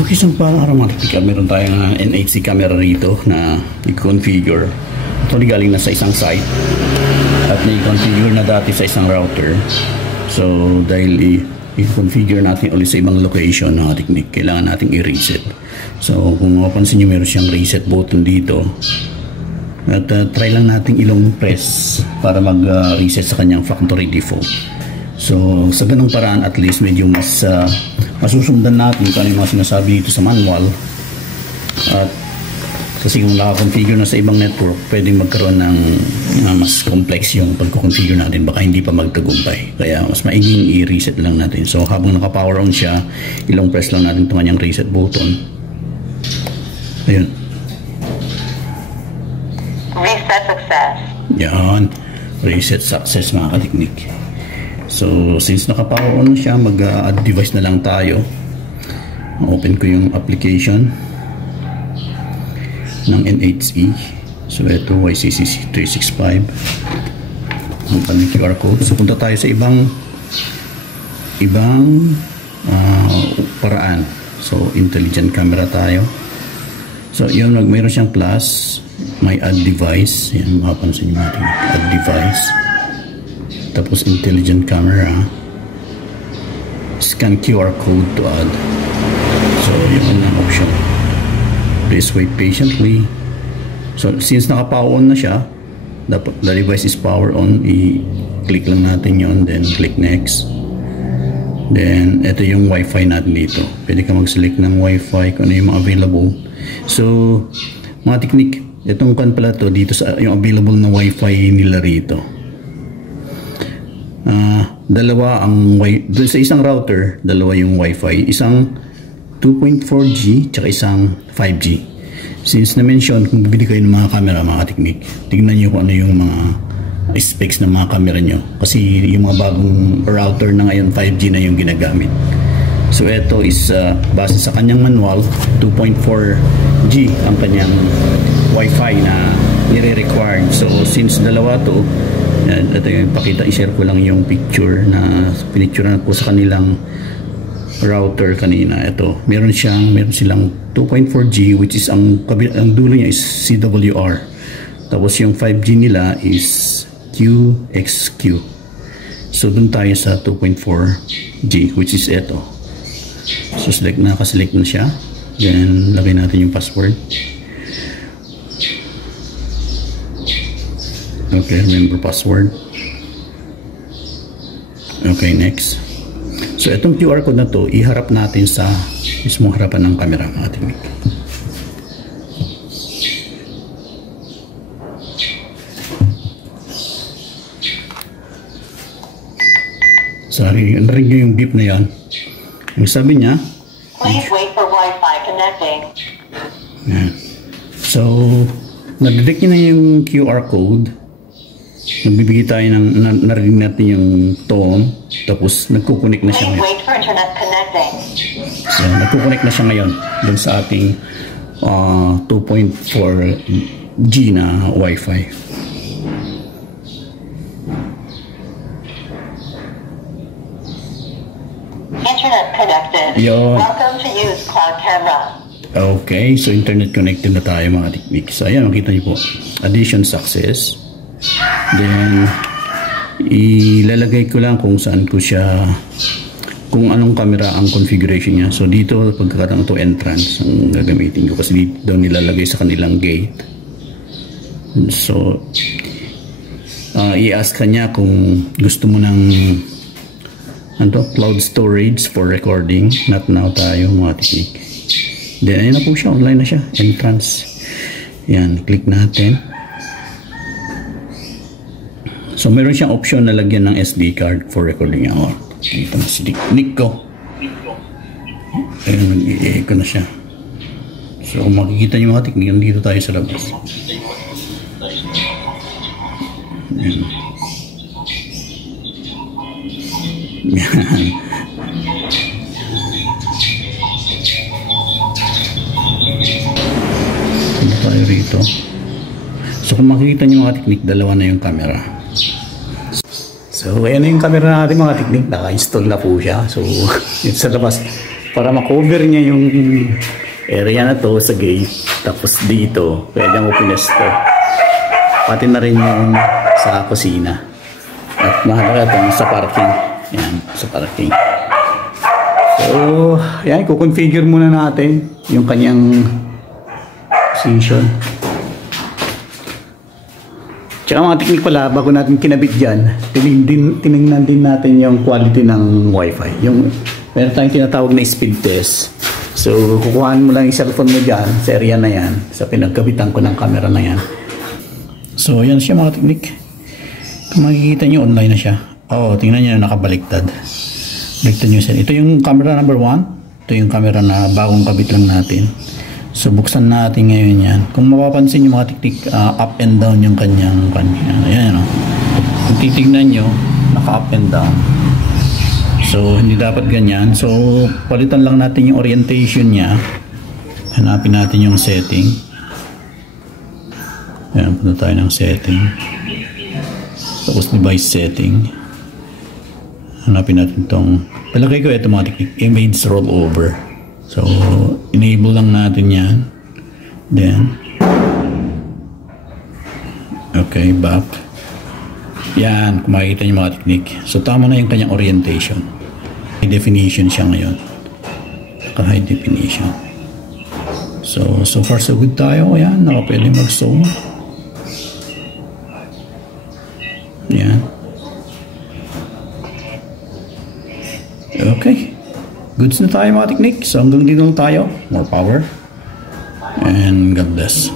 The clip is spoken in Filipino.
Okay, so para aromatic, meron tayong NHC camera rito na i-configure. Ito galing na sa isang site at na-configure na dati sa isang router. So dahil i-configure natin ulit sa ibang location ng technique, kailangan natin i-reset. So kung mapapansin nyo, meron siyang reset button dito. At try lang natin ilong press para mag-reset sa kanyang factory default. So sa ganung paraan, at least medyo mas masusundan natin kung ano yung mga sinasabi dito sa manual. At kasi kung naka-configure na sa ibang network, pwedeng magkaroon ng mas complex yung pag-configure natin, baka hindi pa magtagumpay. Kaya mas maiging i-reset lang natin. So habang naka-power on siya, ilong press lang natin itong kanyang reset button. Ayun. Reset success. Yan. Reset success, mga katiknik. So since naka-power on siya, mag-add device na lang tayo. Open ko yung application ng NHC. So ito YCC 365. Ang kanyang QR code. So punta tayo sa ibang paraan. So intelligent camera tayo. So yun, mayroon siyang class, may add device. Yan, mapapansin nyo natin, add device. Tapos intelligent camera, scan QR code to add. So yun ang option. Please wait patiently. So since naka-power on na siya, the device is power on, i-click lang natin yon, then click next. Then ito yung wifi natin dito. Pwede ka mag-select ng wifi kung ano yung mga available. So mga technique, itong kan pala to dito sa yung available na wifi nila rito. Dalawa ang doon sa isang router, dalawa yung wifi, isang 2.4G tsaka isang 5G. Since na-mention, kung bibili kayo ng mga camera, mga technique, tignan nyo kung ano yung mga specs ng mga camera nyo. Kasi yung mga bagong router na ngayon, 5G na yung ginagamit. So ito is base sa kanyang manual, 2.4G ang kanyang wifi na nire-required. So since dalawa to, ito yung pakita, i-share ko lang yung picture na pinicturean ko sa kanilang router kanina. Ito, meron silang 2.4G, which is ang dulo niya is CWR. Tapos yung 5G nila is QXQ. So dun tayo sa 2.4G, which is ito. So nakaselect na siya. Then lagay natin yung password. Okay, remember password. Okay, next. So itong QR code na to, iharap natin sa mismong harapan ng camera, mga technique. Sorry, narinig nyo yung beep na yan. Ang sabi niya, please wait for Wi-Fi connecting. Yan. So nadetect niya na yung QR code. Nagbibigay tayo ng narinig natin yung tone, tapos nagkukunik na siya ngayon. Wait for internet connecting. So nagkukunik na siya ngayon dun sa ating 2.4G na Wi-Fi. Internet connected. Yun. Welcome to use cloud camera. Okay, so internet connected na tayo, mga technique. So ayan, makita niyo po, addition success. Then ilalagay ko lang kung saan ko siya, kung anong camera ang configuration niya. So dito, pagkakataon to entrance ang gagamitin ko, kasi dito daw nilalagay sa kanilang gate. So i-ask ka niya kung gusto mo ng cloud storage for recording. Not now tayo, mga technique. Then ayun na po siya, online na siya, entrance. Yan, click natin. So meron siyang option na lagyan ng SD card for recording niya. Dito na si Nico. Ayun, mag-i-e ko na siya. So kung makikita niyo, mga technique, dito tayo sa labas. Ayan. Yan. Ano tayo rito? So kung makikita niyo, mga technique, dalawa na yung camera. So ayan na yung camera natin, mga technique. Naka-install na po siya. So sa labas, para makover niya yung area na to sa gate. Tapos dito, pwede mo pinesto. Pati na rin yung sa kusina. At mahalaga itong sa parking. Yan, sa parking. So, yan, kukonfigure muna natin yung kanyang position. Tsaka mga technique pala, bago natin kinabit dyan, tinignan din natin yung quality ng Wi-Fi. Meron tayong tinatawag na speed test. So, kukuhaan mo lang yung cellphone mo dyan, sa area na yan, sa pinagkabitan ko ng camera na yan. So, yan siya mga technique. Kung makikita nyo, online na siya. Oo, tingnan nyo na nakabaliktad. Baliktad nyo siya. Ito yung camera number 1. Ito yung camera na bagong kabit lang natin. So, buksan natin ngayon yan. Kung mapapansin nyo mga tiktik, up and down yung kanyang. Ayan, no? Kung titignan nyo, naka-up and down. So, hindi dapat ganyan. So, palitan lang natin yung orientation niya. Hanapin natin yung setting. Ayan, punta tayo ng setting. Tapos device setting. Hanapin natin itong, palagay ko ito mga tiktik, image rollover. So, enable lang natin yan. Then, okay, back. Yan, kung makikita nyo mga technique. So, tama na yung kanyang orientation. High definition siya ngayon. High definition. So far so good tayo. Yan, pwede mag-zoom. Yan. Okay. Goods na tayo mga technique. So hanggang dito lang tayo. More power. And God bless.